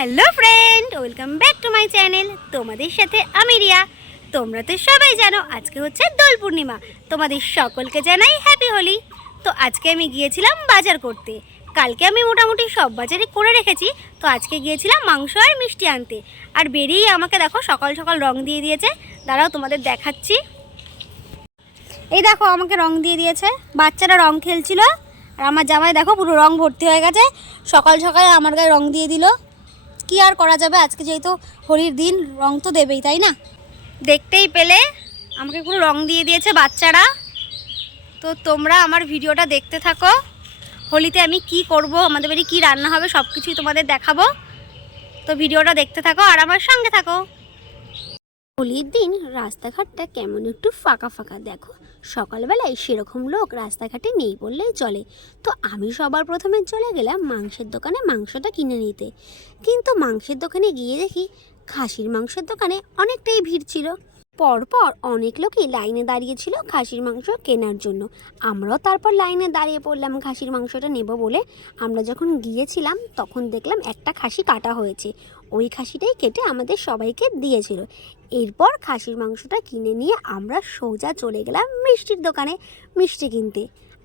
Hello friend, welcome back to my channel. তোমাদের সাথে আমি রিয়া। তোমরা তো সবাই জানো আজকে হচ্ছে দোল পূর্ণিমা। তোমাদের সকলকে জানাই হ্যাপি হোলি। তো আজকে আমি গিয়েছিলাম বাজার করতে। কালকে আমি মোটামুটি সব বাজারই করে রেখেছি। তো আজকে গিয়েছিলাম মাংস আর মিষ্টি আনতে। আর বেরিয়েই আমাকে দেখো সকাল সকাল রং দিয়ে দিয়েছে। দাঁড়াও তোমাদের দেখাচ্ছি। এই দেখো আমাকে রং দিয়ে দিয়েছে। বাচ্চারা রং খেলছিল আর আমার জামাই দেখো পুরো রং ভর্তি হয়ে গেছে। সকাল সকাল আমার গায়ে রং দিয়ে দিল। কি আর করা যাবে, আজকে যেহেতু হোলির দিন রং তো দেবেই, তাই না? দেখতেই পেলে আমাকে পুরো রং দিয়ে দিয়েছে বাচ্চারা। তো তোমরা আমার ভিডিওটা দেখতে থাকো। হোলিতে আমি কি করব, আমাদের বাড়ি কী রান্না হবে সব কিছুই তোমাদের দেখাবো। তো ভিডিওটা দেখতে থাকো আর আমার সঙ্গে থাকো। হোলির দিন রাস্তাঘাটটা কেমন একটু ফাঁকা ফাঁকা। দেখো সকালবেলায় সেরকম লোক রাস্তাঘাটে নেই বললেই চলে। তো আমি সবার প্রথমে চলে গেলাম মাংসের দোকানে মাংসটা কিনে নিতে। কিন্তু মাংসের দোকানে গিয়ে দেখি খাসির মাংসের দোকানে অনেকটাই ভিড় ছিল। পরপর অনেক লোকই লাইনে দাঁড়িয়েছিল খাসির মাংস কেনার জন্য। আমরাও তারপর লাইনে দাঁড়িয়ে পড়লাম খাসির মাংসটা নেব বলে। আমরা যখন গিয়েছিলাম তখন দেখলাম একটা খাসি কাটা হয়েছে। ওই খাসিটাই কেটে আমাদের সবাইকে দিয়েছিল। এরপর খাসির মাংসটা কিনে নিয়ে আমরা সোজা চলে গেলাম মিষ্টির দোকানে মিষ্টি কিনতে।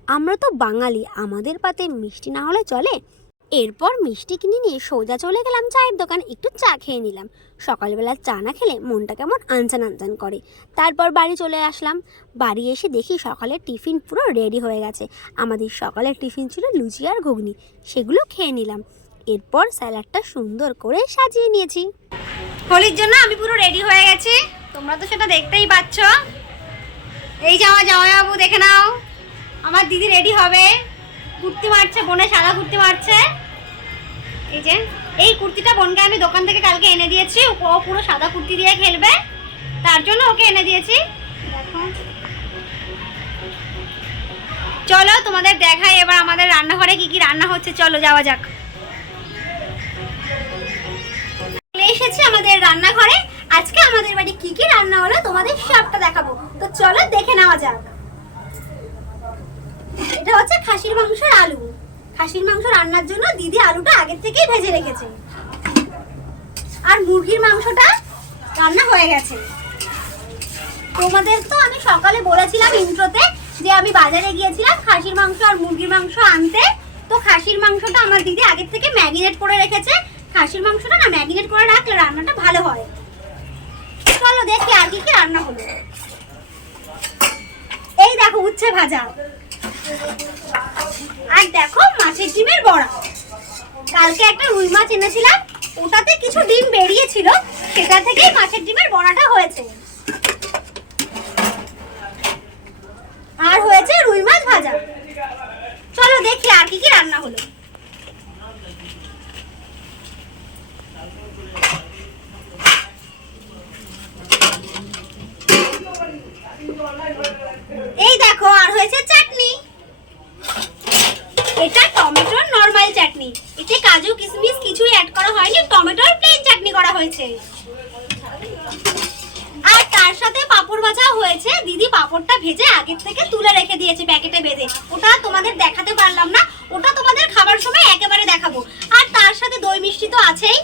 আমরা তো বাঙালি, আমাদের পাতে মিষ্টি না হলে চলে। এরপর মিষ্টি কিনে নিয়ে সোজা চলে গেলাম চায়ের দোকান, একটু চা খেয়ে নিলাম। সকালবেলা চা না খেলে মনটা কেমন আনচান আনচান করে। তারপর বাড়ি চলে আসলাম। বাড়ি এসে দেখি সকালের টিফিন পুরো রেডি হয়ে গেছে। আমাদের সকালের টিফিন ছিল লুচি আর ঘুগনি, সেগুলো খেয়ে নিলাম। এরপর স্যালাডটা সুন্দর করে সাজিয়ে নিয়েছি। হোলির জন্য আমি পুরো রেডি হয়ে গেছি, তোমরা তো সেটা দেখতেই পাচ্ছ। এই যে আমার জামাইবাবু, দেখে নাও। আমার দিদি রেডি হবে, কুর্তি মারছে, বোনে সাদা কুর্তি মারছে। এই যে এই কুর্তিটা বোনকে আমি দোকান থেকে কালকে এনে দিয়েছি। ও পুরো সাদা কুর্তি দিয়ে খেলবে, তার জন্য ওকে এনে দিয়েছি। দেখো, চলো তোমাদের দেখাই এবার আমাদের রান্নাঘরে কি কি রান্না হচ্ছে। চলো যাওয়া যাক। এসেছি আমাদের রান্নাঘরে। আজকে আমাদের বাড়ি কি কি রান্না হলো তোমাদের সবটা দেখাবো। তো চলো দেখে নেওয়া যাক। এটা হচ্ছে খাসির মাংসের আলু। খাসির মাংস রান্নার জন্য দিদি আলুটা আগের থেকেই ভেজে রেখেছে। আর মুরগির মাংসটা রান্না হয়ে গেছে। তোমাদের তো আমি সকালে বলেছিলাম ইন্ট্রোতে যে আমি বাজারে গিয়েছিলাম খাসির মাংস আর মুরগির মাংস আনতে। তো খাসির মাংসটা আমার দিদি আগের থেকে ম্যারিনেট করে রেখেছে। খাসির মাংসটা না ম্যারিনেট করে রাখলে রান্নাটা ভালো হয়। চলো দেখি আর কি কি রান্না হলো। এই দেখো উচ্ছে ভাজা, আর দেখো মাছের ডিমের বড়া। কালকে একটা রুই মাছ এনেছিলাম, ওটাতে কিছু ডিম বেরিয়েছিল, সেটা থেকেই মাছের ডিমের বড়াটা হয়েছে। আর হয়েছে রুই মাছ ভাজা। চলো দেখি আর কি কি রান্না হলো। এই দেখো আর হয়েছে চাটনি। এটা টমেটোর নরমাল চাটনি, এতে কাজু কিশমিশ কিছুই অ্যাড করা হয়নি, টমেটোর প্লেন চাটনি করা হয়েছে। আর তার সাথে পাঁপড় ভাজা হয়েছে। দিদি পাঁপড়টা ভেজে আগের থেকে তুলে রেখে দিয়েছে প্যাকেটে বেঁধে। ওটা তোমাদের দেখাতে পারলাম না, ওটা তোমাদের খাবার সময় একেবারে দেখাবো। আর তার সাথে দই মিষ্টি তো আছেই।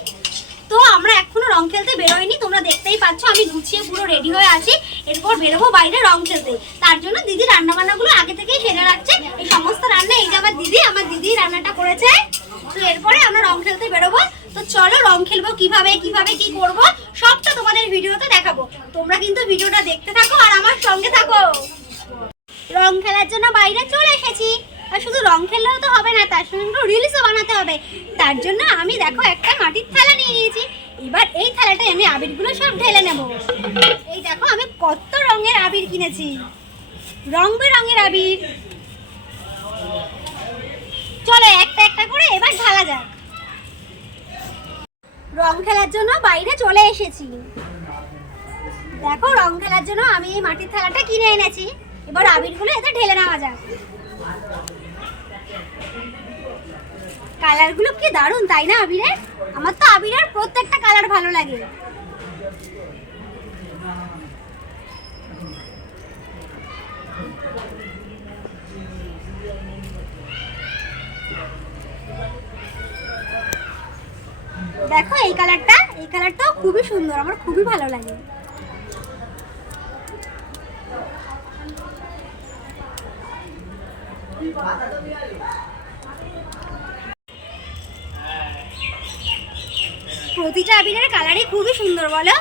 তো আমরা এখনো রং খেলতে বেরোয়নি, তোমরা দেখতেই পাচ্ছ আমি গুছিয়ে পুরো রেডি হয়ে আছি। এরপর বেরোবো বাইরে রং খেলতে। তার জন্য দিদি রান্না বান্নাগুলো আগে থেকেই সেরে রাখছে। এই সমস্ত রান্না এই যে আমার দিদি রান্নাটা করেছে। তো এরপরে আমরা রং খেলতে বেরোবো। তো চলো রং খেলবো কিভাবে কিভাবে কি করব সবটা তোমাদের ভিডিওতে দেখাবো। তোমরা কিন্তু ভিডিওটা দেখতে থাকো আর আমার সঙ্গে থাকো। রং খেলার জন্য বাইরে চলে এসেছি। আর শুধু রং খেললেও তো হবে না, তার সঙ্গে একটু রিলসও বানাতে হবে। তার জন্য আমি দেখো একটা মাটির থালা নিয়ে নিয়েছি। এবার এই থালাটায় আমি আবিরগুলো সব ঢেলে নেব। এই দেখো আমি কত রঙের আবির কিনেছি, রং বেরঙের আবির। চলো একটা একটা করে এবার ঢালা যাক। রং খেলার জন্য বাইরে চলে এসেছি। দেখো রং খেলার জন্য আমি এই মাটির থালাটা কিনে এনেছি। এবার আবিরগুলো এতে ঢেলে নেওয়া যাক। কালারগুলো কি দারুণ, তাই না আবিরের? আমার তো আবিরের প্রত্যেকটা কালার ভালো লাগে। দেখো এই কালারটাও খুবই সুন্দর, আমার খুবই ভালো লাগে। প্রতিটা আবিরের কালারই খুবই সুন্দর বলো।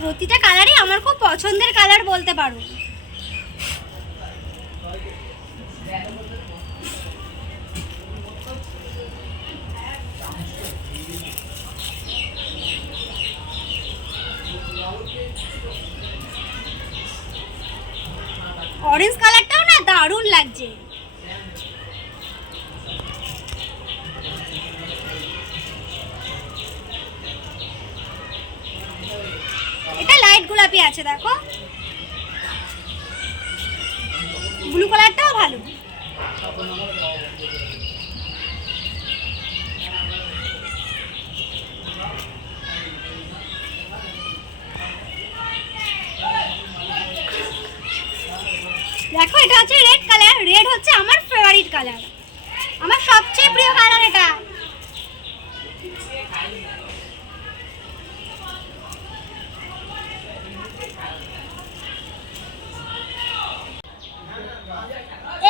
প্রতিটা কালারই আমার খুব পছন্দের কালার বলতে পারো। অরেঞ্জ কালারটাও না দারুণ লাগছে। এটা লাইট গোলাপি আছে দেখো, ব্লু কালারটাও ভালো। দেখো এটা হচ্ছে রেড কালার, রেড হচ্ছে আমার ফেভারিট কালার, আমার সবচেয়ে প্রিয় কালার এটা।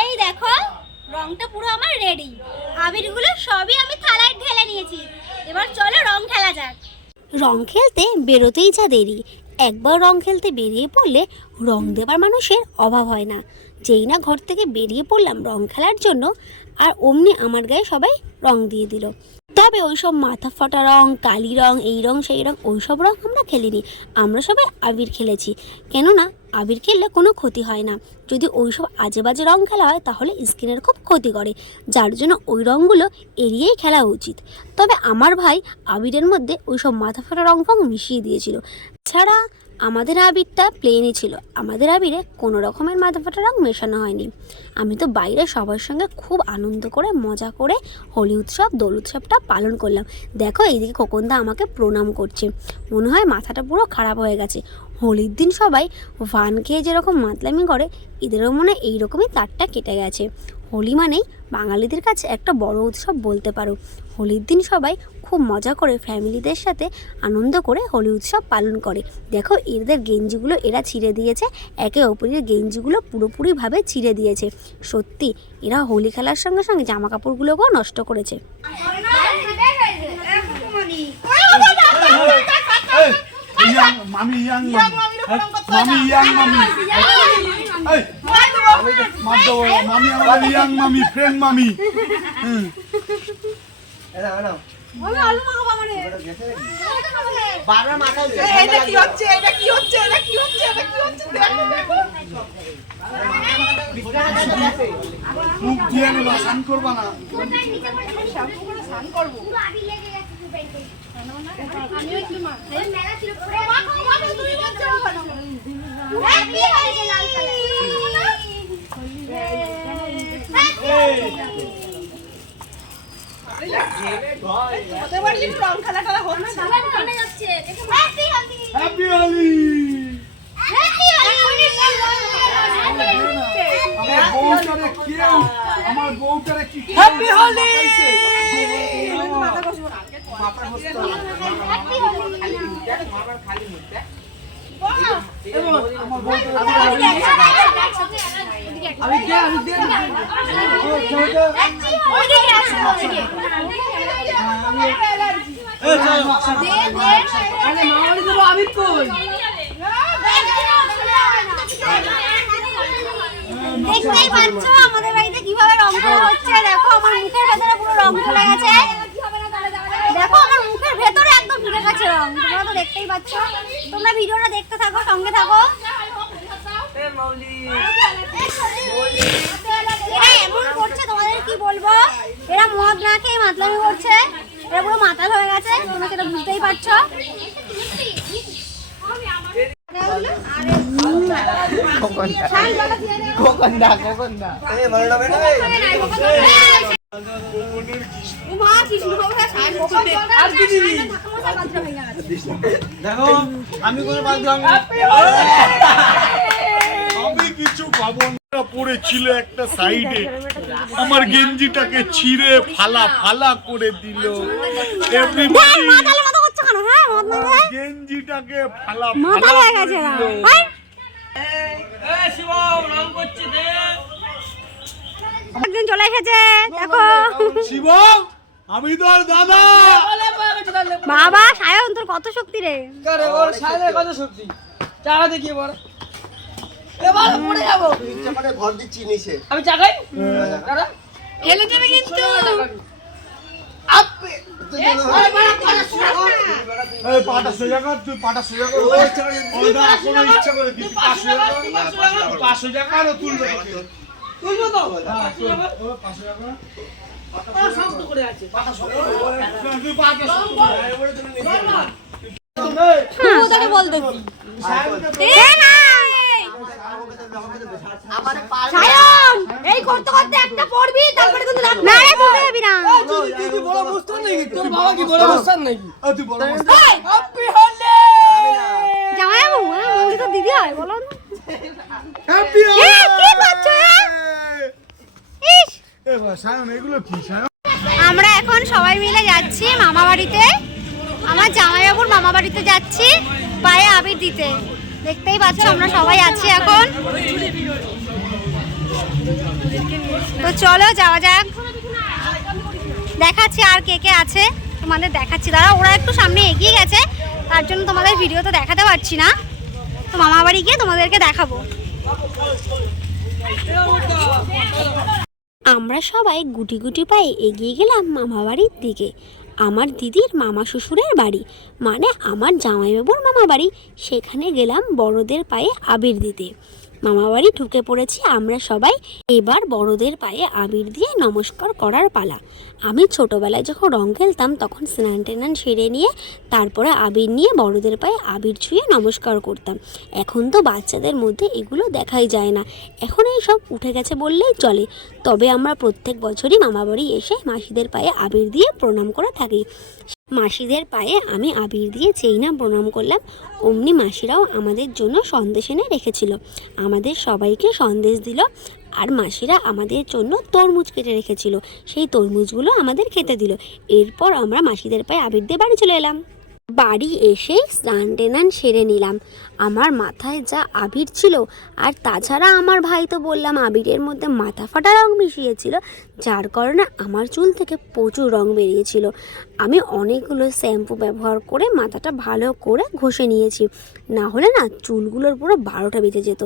এই দেখো রংটা পুরো আমার রেডি, আবিরগুলো সবই আমি থালায় ঢেলে নিয়েছি, এবার চলো রং খেলা যাক। রং খেলতে বেরোতেই যা দেরি, একবার রং খেলতে বেরিয়ে পড়লে রং দেবার মানুষের অভাব হয় না। যেই না ঘর থেকে বেরিয়ে পড়লাম রং খেলার জন্য, আর অমনি আমার গায়ে সবাই রং দিয়ে দিল। তবে ওইসব মাথা ফাটা রং, কালি রং, এই রং সেই রং, ওইসব রং আমরা খেলিনি, আমরা সবাই আবির খেলেছি। কেননা আবির খেললে কোনো ক্ষতি হয় না, যদি ওইসব আজে বাজে রং খেলা হয় তাহলে স্কিনের খুব ক্ষতি করে, যার জন্য ওই রঙগুলো এড়িয়েই খেলা উচিত। তবে আমার ভাই আবিরের মধ্যে ওইসব মাথা ফাটা রং ফং মিশিয়ে দিয়েছিল। ছাড়া আমাদের আবিরটা প্লেনই ছিল, আমাদের আবিরে কোনো রকমের মাথা ফাটা রং মেশানো হয়নি। আমি তো বাইরে সবার সঙ্গে খুব আনন্দ করে মজা করে হোলি উৎসব, দোল উৎসবটা পালন করলাম। দেখো এইদিকে খোকনদা আমাকে প্রণাম করছে, মনে হয় মাথাটা পুরো খারাপ হয়ে গেছে। হোলির দিন সবাই ভান খেয়ে যেরকম মাতলামি করে, এদেরও মনে হয় এইরকমই তারটা কেটে গেছে। হোলি মানেই বাঙালিদের কাছে একটা বড় উৎসব বলতে পারো। হোলির দিন সবাই খুব মজা করে ফ্যামিলিদের সাথে আনন্দ করে হোলি উৎসব পালন করে। দেখো এদের গেঞ্জিগুলো এরা ছিঁড়ে দিয়েছে, একে অপরের গেঞ্জিগুলো পুরোপুরিভাবে ছিঁড়ে দিয়েছে। সত্যি এরা হোলি খেলার সঙ্গে সঙ্গে জামা কাপড়গুলোকেও নষ্ট করেছে। দেখতেই পাচ্ছ আমাদের বাড়িতে কিভাবে রং খেলা হচ্ছে। দেখো আমার মুখের ভেতরে পুরো রং চলে গেছে, দেখো আমার মুখের ভেতরে একদম ঢুকে গেছে রং, তোমরা তো দেখতেই পাচ্ছ। তোমরা ভিডিওটা দেখতে থাকো, সঙ্গে থাকো। এরা এমন করছে তোমাদের কি বলবো, এরা মদ না খেয়ে মাতলামি করছে, এরা পুরো মাতাল হয়ে গেছে, তোমরা সেটা বুঝতেই পারছো। দেখো আমি কোনো বালতি আমি কিছু পাবো না। পড়েছিল একটা সাইডে, আমার গেঞ্জিটাকে ছিঁড়ে ফালা ফালা করে দিল। এভরিবডি গেঞ্জিটাকে ফালা ফালা করে দিল। একজন চলে এসেছে দেখো। শিবম, আমি তোর দাদা। বাবা সায়ন তোর কত শক্তি রে। ওর সাইলে কত শক্তি চাকা দেখিয়ে বড় এবার পড়ে যাবো। মানে ভর দিচ্ছি নিচে। আমি চাকাই দাদা হেলে যাবে কিন্তু। আপে তো যেন এই পাটা সোজা কর, তুই পাটা সোজা কর। ওই দা কোনো ইচ্ছা করে দিস পাটা সোজা কর। পাটা সোজা কর ও তুলবে। তুলবো তো হ্যাঁ, ও পাটা সোজা কর। ও শক্ত করে আছে তুই পাটা সোজা কর। ওটাকে বল দেখি। সায়ন এই করতে করতে একটা পড়বি তারপরে কিন্তু না রে তুই যাবি না। তুই বড় বস্তান নাকি তোর বাবা কি বড় বস্তান নাকি তুই বড় হ্যাপি হলে জামাই বাবু বলি তো দিদি হয় বলো না। হ্যাপি কি করছো? ইস এ বাবা সায়ন এগুলো কি সায়ন? আমরা এখন সবাই মিলে যাচ্ছি মামা বাড়িতে। আমার জামাইবাবুর মামা বাড়িতে যাচ্ছি পায়ে আবির দিতে। দেখতেই পাচ্ছ আমরা সবাই আছি এখন। তো চলো যাওয়া যাক। দেখাচ্ছি আর কে কে আছে তোমাদের দেখাচ্ছি। দাঁড়া ওরা একটু সামনে এগিয়ে গেছে তার জন্য তোমাদের ভিডিও তো দেখাতে পারছি না। তো মামা বাড়ি গিয়ে তোমাদেরকে দেখাবো। আমরা সবাই গুটি গুটি পায়ে এগিয়ে গেলাম মামা বাড়ির দিকে। আমার দিদির মামা শ্বশুরের বাড়ি, মানে আমার জামাইবাবুর মামা বাড়ি। সেখানে গেলাম বড়দের পায়ে আবির দিতে। মামা বাড়ি ঢুকে পড়েছি আমরা সবাই। এবার বড়দের পায়ে আবির দিয়ে নমস্কার করার পালা। আমি ছোটোবেলায় যখন রং খেলতাম তখন স্নান টেনান সেরে নিয়ে তারপরে আবির নিয়ে বড়দের পায়ে আবির ছুঁয়ে নমস্কার করতাম। এখন তো বাচ্চাদের মধ্যে এগুলো দেখাই যায় না, এখন এই সব উঠে গেছে বললেই চলে। তবে আমরা প্রত্যেক বছরই মামা বাড়ি এসে মাসিদের পায়ে আবির দিয়ে প্রণাম করে থাকি। মাসিদের পায়ে আমি আবির দিয়ে যেই না প্রণাম করলাম অমনি মাসিরাও আমাদের জন্য সন্দেশ এনে রেখেছিল। আমাদের সবাইকে সন্দেশ দিল। আর মাসিরা আমাদের জন্য তরমুজ কেটে রেখেছিল, সেই তরমুজগুলো আমাদের খেতে দিল। এরপর আমরা মাসিদের পায়ে আবির দিয়ে বাড়ি চলে এলাম। বাড়ি এসে স্নান টেনান সেরে নিলাম। আমার মাথায় যা আবির ছিল, আর তাছাড়া আমার ভাই তো বললাম আবিরের মধ্যে মাথা ফাটা রং মিশিয়েছিল, যার কারণে আমার চুল থেকে প্রচুর রং বেরিয়েছিল। আমি অনেকগুলো শ্যাম্পু ব্যবহার করে মাথাটা ভালো করে ঘষে নিয়েছি, না হলে না চুলগুলোর পুরো 12টা বেজে যেত।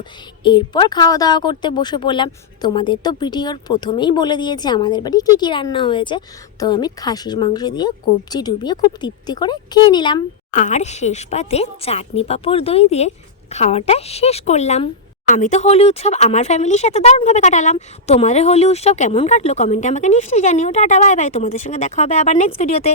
এরপর খাওয়া দাওয়া করতে বসে পড়লাম। তোমাদের তো ভিডিওর প্রথমেই বলে দিয়েছি আমাদের বাড়ি কী কী রান্না হয়েছে। তো আমি খাসির মাংস দিয়ে কবজি ডুবিয়ে খুব তৃপ্তি করে খেয়ে নিলাম। আর শেষ পাতে চাটনি পাঁপড় দই দিয়ে খাওয়াটা শেষ করলাম। আমি তো হোলি উৎসব আমার ফ্যামিলির সাথে দারুণভাবে কাটালাম। তোমাদের হোলি উৎসব কেমন কাটলো কমেন্টে আমাকে নিশ্চয়ই জানিও। টাটা বাই বাই, তোমাদের সঙ্গে দেখা হবে আবার নেক্সট ভিডিওতে।